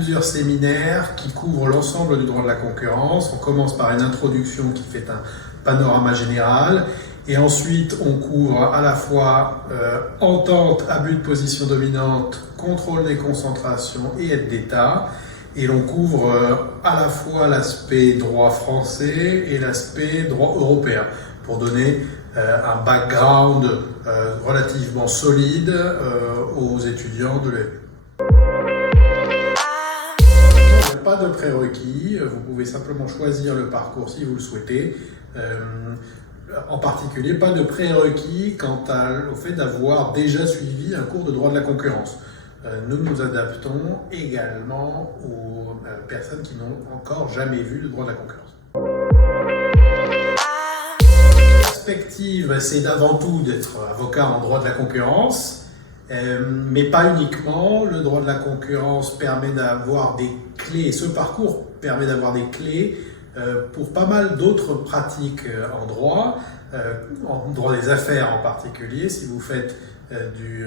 plusieurs séminaires qui couvrent l'ensemble du droit de la concurrence. On commence par une introduction qui fait un panorama général et ensuite on couvre à la fois entente, abus de position dominante, contrôle des concentrations et aide d'État. Et l'on couvre à la fois l'aspect droit français et l'aspect droit européen pour donner un background relativement solide aux étudiants de l'EM. Pas de prérequis, vous pouvez simplement choisir le parcours si vous le souhaitez. En particulier, pas de prérequis quant au fait d'avoir déjà suivi un cours de droit de la concurrence. Nous nous adaptons également aux personnes qui n'ont encore jamais vu le droit de la concurrence. La perspective, c'est avant tout d'être avocat en droit de la concurrence, mais pas uniquement. Le droit de la concurrence permet d'avoir des clés, ce parcours permet d'avoir des clés pour pas mal d'autres pratiques en droit des affaires en particulier. Si vous faites du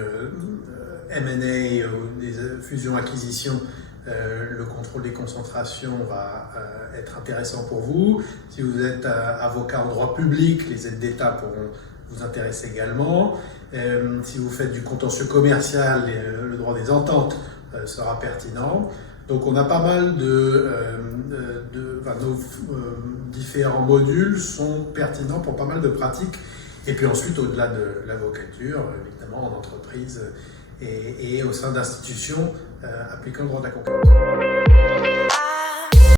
M&A ou des fusions-acquisitions, le contrôle des concentrations va être intéressant pour vous. Si vous êtes avocat en droit public, les aides d'État pourront vous intéresser également. Si vous faites du contentieux commercial, le droit des ententes sera pertinent. Donc on a pas mal nos différents modules sont pertinents pour pas mal de pratiques. Et puis ensuite, au-delà de l'avocature, évidemment en entreprise et au sein d'institutions appliquant le droit de la concurrence.